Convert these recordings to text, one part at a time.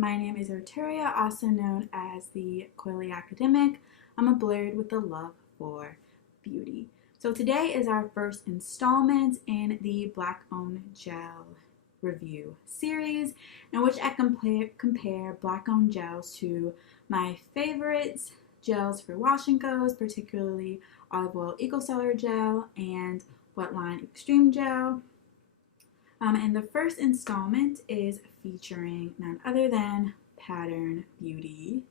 My name is Arteria, also known as the Coily Academic. I'm a blurred with a love for beauty. So today is our first installment in the Black Owned Gel review series, in which I compare Black Owned gels to my favorites gels for wash and goes, particularly Olive Oil Eco Styler Gel and Wetline Extreme Gel. And the first installment is featuring none other than Pattern Beauty,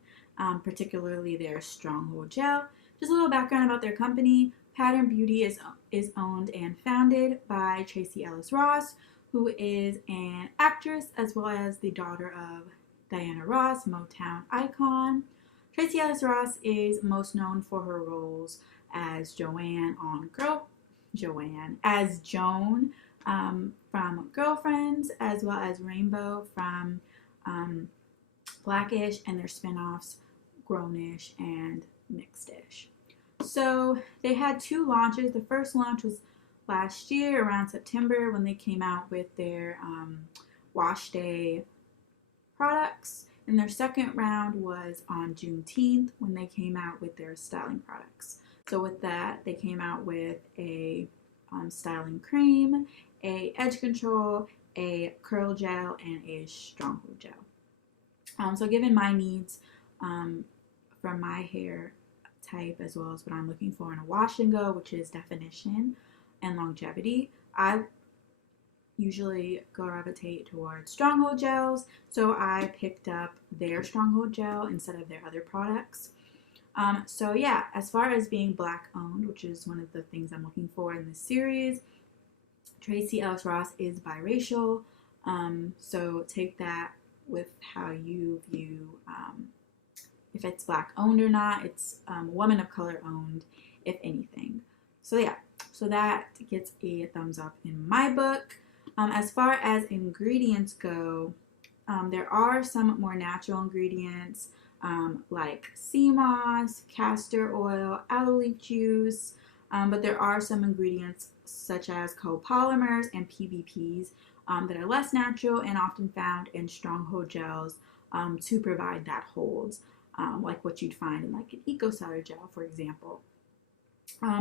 particularly their Stronghold Gel. Just a little background about their company. Pattern Beauty is owned and founded by Tracee Ellis Ross, who is an actress as well as the daughter of Diana Ross, Motown icon. Tracee Ellis Ross is most known for her roles as Joanne as Joan from Girlfriends, as well as Rainbow from Blackish, and their spinoffs Grownish and Mixedish. So they had two launches. The first launch was last year around September when they came out with their wash day products, and their second round was on Juneteenth when they came out with their styling products. So with that, they came out with a styling cream, a edge control, a curl gel, and a stronghold gel. So given my needs from my hair type, as well as what I'm looking for in a wash and go, which is definition and longevity, I usually gravitate towards stronghold gels. So I picked up their stronghold gel instead of their other products. So yeah, as far as being Black owned, which is one of the things I'm looking for in this series, Tracee Ellis Ross is biracial. So take that with how you view if it's Black owned or not. It's woman of color owned, if anything. So yeah, so that gets a thumbs up in my book. As far as ingredients go, there are some more natural ingredients like sea moss, castor oil, aloe leaf juice, but there are some ingredients such as copolymers and PVPs that are less natural and often found in stronghold gels to provide that holds, like what you'd find in like an Eco Styler gel, for example.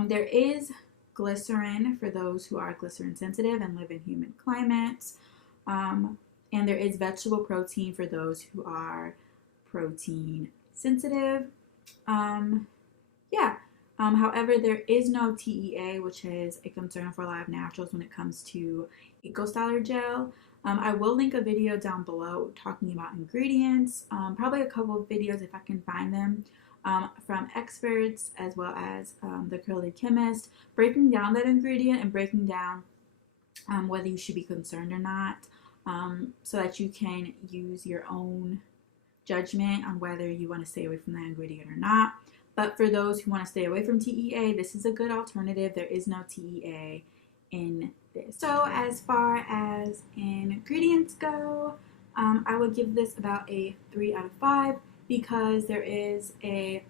There is glycerin for those who are glycerin sensitive and live in humid climates, and there is vegetable protein for those who are protein sensitive. However, there is no TEA, which is a concern for a lot of naturals when it comes to Eco Styler gel. I will link a video down below talking about ingredients, probably a couple of videos if I can find them, from experts as well as the Curly Chemist, breaking down that ingredient and breaking down whether you should be concerned or not, so that you can use your own judgment on whether you want to stay away from that ingredient or not. But for those who want to stay away from TEA, this is a good alternative. There is no TEA in this. So as far as ingredients go, I would give this about a 3 out of 5 because there is a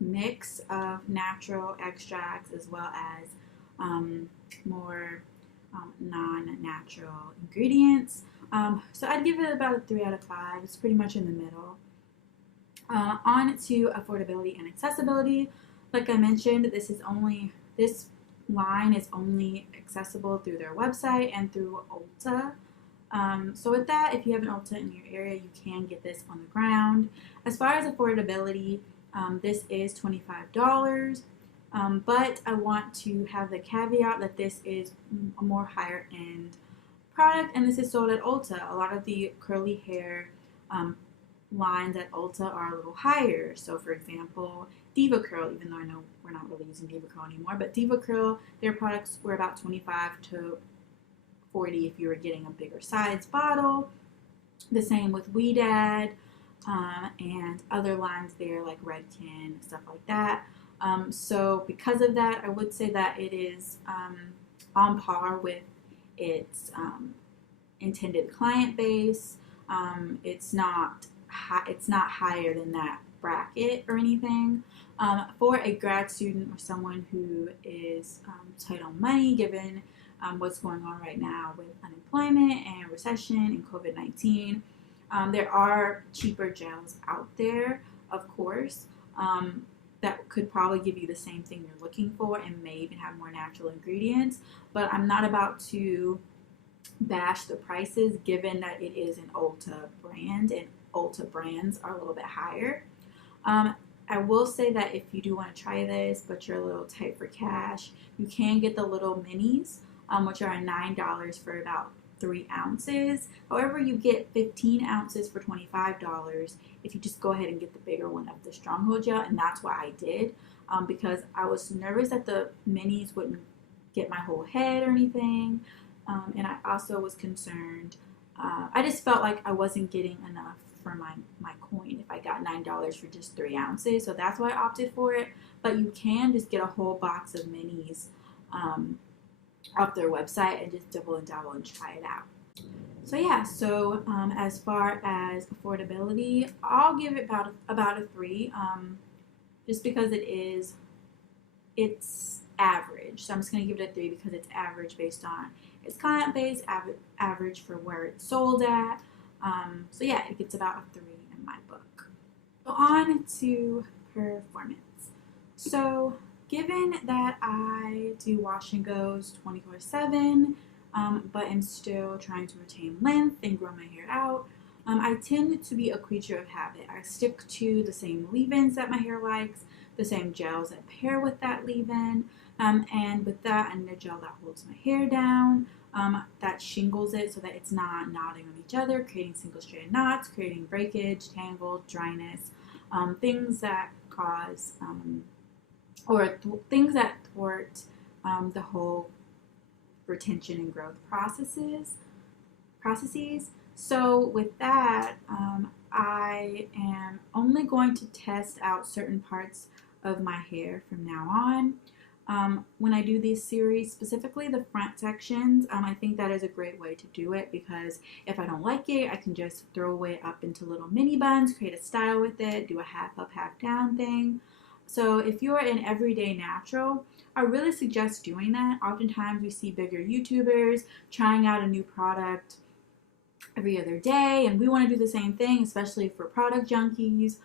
mix of natural extracts as well as more non-natural ingredients. So I'd give it about a 3 out of 5. It's pretty much in the middle. On to affordability and accessibility. Like I mentioned, this line is only accessible through their website and through Ulta. So with that, if you have an Ulta in your area, you can get this on the ground. As far as affordability, this is $25. But I want to have the caveat that this is a more higher end product, and this is sold at Ulta. A lot of the curly hair lines at Ulta are a little higher. So for example, Diva Curl, even though I know we're not really using Diva Curl anymore, but Diva Curl, their products were about $25 to $40 if you were getting a bigger size bottle. The same with Weedad and other lines there like Redken, stuff like that. So because of that, I would say that it is on par with its intended client base. It's not higher than that bracket or anything. For a grad student or someone who is tight on money, given what's going on right now with unemployment and recession and COVID-19, There are cheaper gels out there, of course, that could probably give you the same thing you're looking for and may even have more natural ingredients. But I'm not about to bash the prices given that it is an Ulta brand and Ulta brands are a little bit higher. I will say that if you do want to try this, but you're a little tight for cash, you can get the little minis, which are $9 for about 3 ounces. However, you get 15 ounces for $25 if you just go ahead and get the bigger one of the Stronghold gel, and that's what I did, because I was nervous that the minis wouldn't get my whole head or anything, and I also was concerned. I just felt like I wasn't getting enough for my coin if I got $9 for just 3 ounces, so that's why I opted for it. But you can just get a whole box of minis off their website and just double and dabble and try it out. So yeah, so as far as affordability, I'll give it about a 3, just because it's average. So I'm just gonna give it a 3 because it's average based on its client base, average for where it's sold at. So yeah, it gets about a 3 in my book. So on to performance. So given that I do wash and goes 24/7, but am still trying to retain length and grow my hair out, I tend to be a creature of habit. I stick to the same leave-ins that my hair likes, the same gels that pair with that leave-in, and with that, I need a gel that holds my hair down, that shingles it so that it's not knotting on each other, creating single-strand knots, creating breakage, tangle, dryness, things that cause things that thwart the whole retention and growth processes. So with that, I am only going to test out certain parts of my hair from now on. When I do these series, specifically the front sections, I think that is a great way to do it, because if I don't like it, I can just throw it up into little mini buns, create a style with it, do a half up, half down thing. So if you're an everyday natural, I really suggest doing that. Oftentimes we see bigger YouTubers trying out a new product every other day, and we want to do the same thing, especially for product junkies.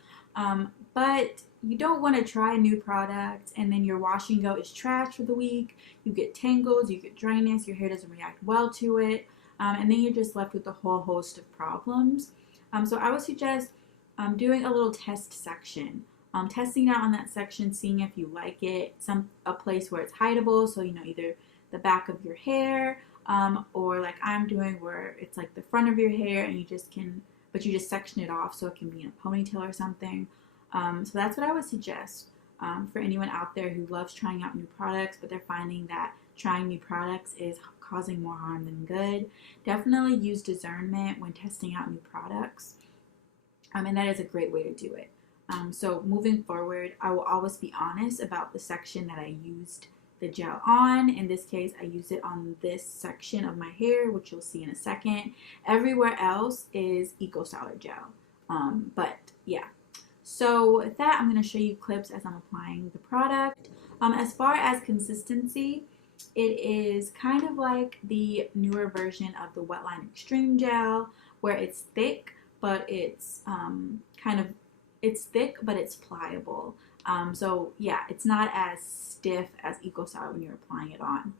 But you don't want to try a new product and then your wash and go is trash for the week. You get tangles, you get dryness, your hair doesn't react well to it, and then you're just left with a whole host of problems. So I would suggest doing a little test section. Testing out on that section, seeing if you like it, a place where it's hideable, so either the back of your hair, or like I'm doing where it's like the front of your hair and you just section it off so it can be in a ponytail or something. So that's what I would suggest for anyone out there who loves trying out new products, but they're finding that trying new products is causing more harm than good. Definitely use discernment when testing out new products, and that is a great way to do it. So moving forward, I will always be honest about the section that I used the gel on. In this case, I used it on this section of my hair, which you'll see in a second. Everywhere else is Eco Styler gel. But yeah. So with that, I'm going to show you clips as I'm applying the product. As far as consistency, it is kind of like the newer version of the Wetline Extreme Gel, where it's thick, but it's it's pliable. So yeah, it's not as stiff as Eco Styler when you're applying it on.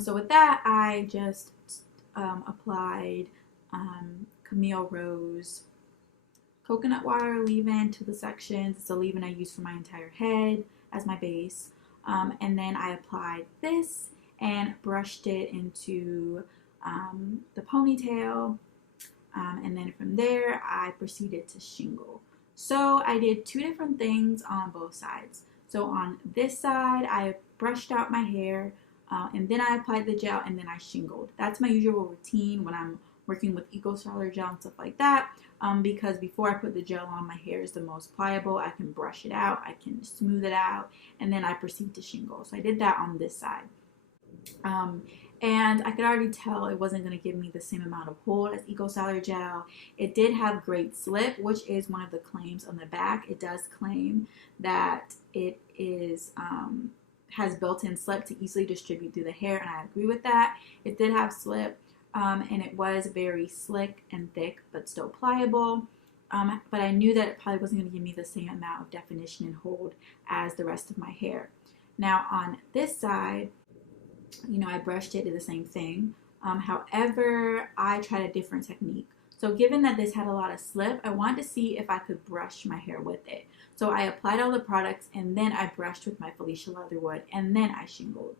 So with that, I just applied Camille Rose coconut water leave-in to the sections. It's a leave-in I use for my entire head as my base. And then I applied this and brushed it into the ponytail. And then from there, I proceeded to shingle. So I did 2 different things on both sides. So on this side, I brushed out my hair, and then I applied the gel, and then I shingled. That's my usual routine when I'm working with Eco Styler gel and stuff like that, because before I put the gel on, my hair is the most pliable. I can brush it out, I can smooth it out, and then I proceed to shingle. So I did that on this side. And I could already tell it wasn't going to give me the same amount of hold as Eco Styler gel. It did have great slip, which is one of the claims on the back. It does claim that it is has built-in slip to easily distribute through the hair, and I agree with that. It did have slip, and it was very slick and thick, but still pliable. But I knew that it probably wasn't going to give me the same amount of definition and hold as the rest of my hair. Now on this side, I brushed it, did the same thing. However, I tried a different technique. So given that this had a lot of slip, I wanted to see if I could brush my hair with it. So I applied all the products, and then I brushed with my Felicia Leatherwood, and then I shingled,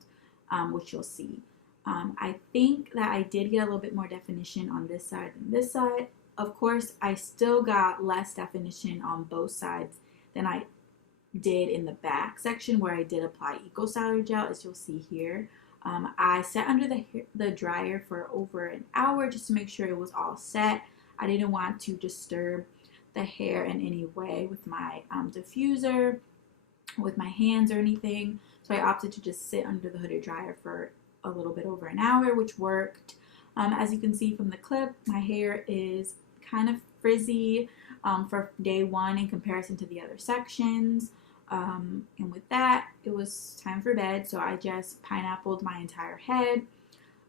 which you'll see. I think that I did get a little bit more definition on this side than this side. Of course, I still got less definition on both sides than I did in the back section where I did apply Eco Styler Gel, as you'll see here. I sat under the dryer for over an hour just to make sure it was all set. I didn't want to disturb the hair in any way with my diffuser, with my hands or anything. So I opted to just sit under the hooded dryer for a little bit over an hour, which worked. As you can see from the clip, my hair is kind of frizzy for day one in comparison to the other sections. And with that, it was time for bed, so I just pineappled my entire head.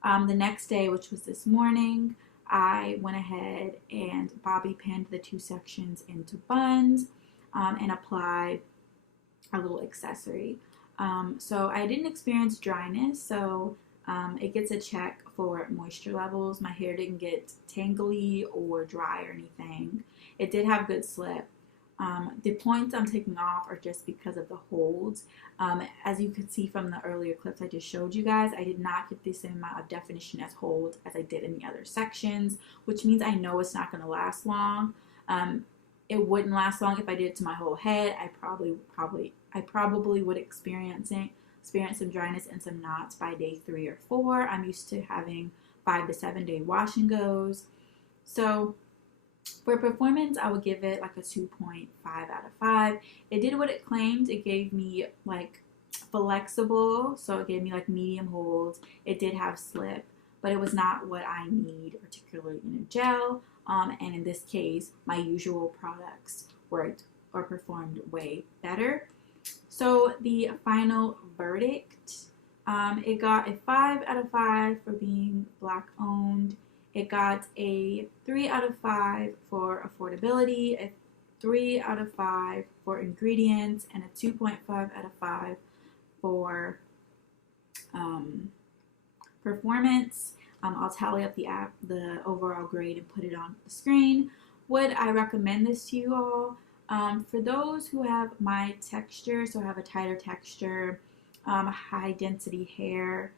The next day, which was this morning, I went ahead and bobby pinned the two sections into buns and applied a little accessory. So I didn't experience dryness, so it gets a check for moisture levels. My hair didn't get tangly or dry or anything. It did have good slip. The points I'm taking off are just because of the holds. As you could see from the earlier clips I just showed you guys, I did not get the same amount of definition as hold as I did in the other sections, which means I know it's not going to last long. It wouldn't last long if I did it to my whole head. I probably would experience some dryness and some knots by day 3 or 4. I'm used to having 5 to 7 day wash and goes. So for performance, I would give it like a 2.5 out of 5. It did what it claimed. It gave me like flexible, so it gave me like medium holds. It did have slip, but it was not what I need, particularly in a gel. And in this case, my usual products worked or performed way better. So the final verdict, it got a 5 out of 5 for being Black owned. It got a 3 out of 5 for affordability, a 3 out of 5 for ingredients, and a 2.5 out of 5 for performance. I'll tally up the overall grade and put it on the screen. Would I recommend this to you all? For those who have my texture, so have a tighter texture, high density hair,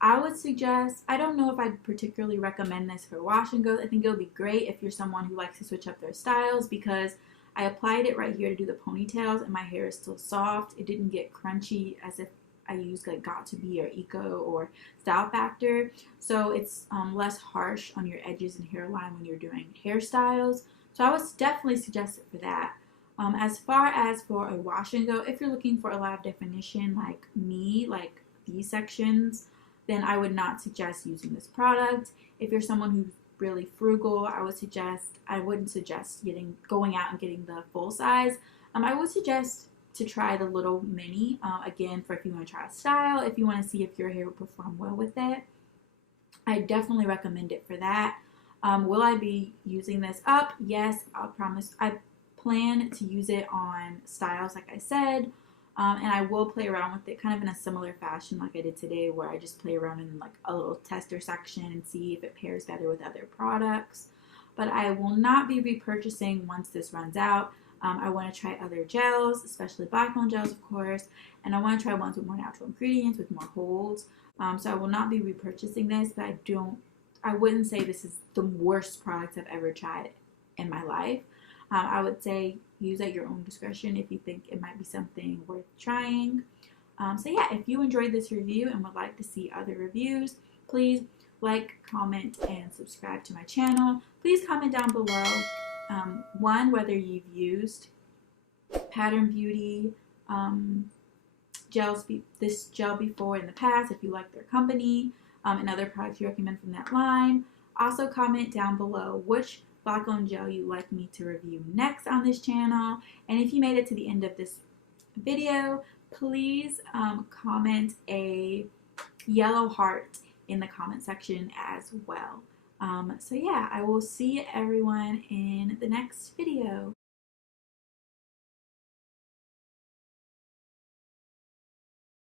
I would suggest, I don't know if I'd particularly recommend this for wash and go. I think it would be great if you're someone who likes to switch up their styles, because I applied it right here to do the ponytails and my hair is still soft. It didn't get crunchy as if I used like Got To Be or Eco or Style Factor. So it's less harsh on your edges and hairline when you're doing hairstyles. So I would definitely suggest it for that. As far as for a wash and go, if you're looking for a lot of definition like me, like these sections, then I would not suggest using this product. If you're someone who's really frugal, I wouldn't suggest going out and getting the full size. I would suggest to try the little mini, again, for if you want to try a style, if you want to see if your hair will perform well with it. I definitely recommend it for that. Will I be using this up? Yes, I'll promise. I plan to use it on styles, like I said. And I will play around with it kind of in a similar fashion like I did today, where I just play around in like a little tester section and see if it pairs better with other products. But I will not be repurchasing once this runs out. I want to try other gels, especially black-owned gels, of course, and I want to try ones with more natural ingredients, with more holds. So I will not be repurchasing this, but I wouldn't say this is the worst product I've ever tried in my life. I would say use at your own discretion if you think it might be something worth trying. So yeah, if you enjoyed this review and would like to see other reviews, please like, comment, and subscribe to my channel. Please comment down below, whether you've used Pattern Beauty this gel before in the past, if you like their company, and other products you recommend from that line. Also comment down below which black-owned gel you'd like me to review next on this channel. And if you made it to the end of this video, please comment a yellow heart in the comment section as well. So yeah, I will see everyone in the next video.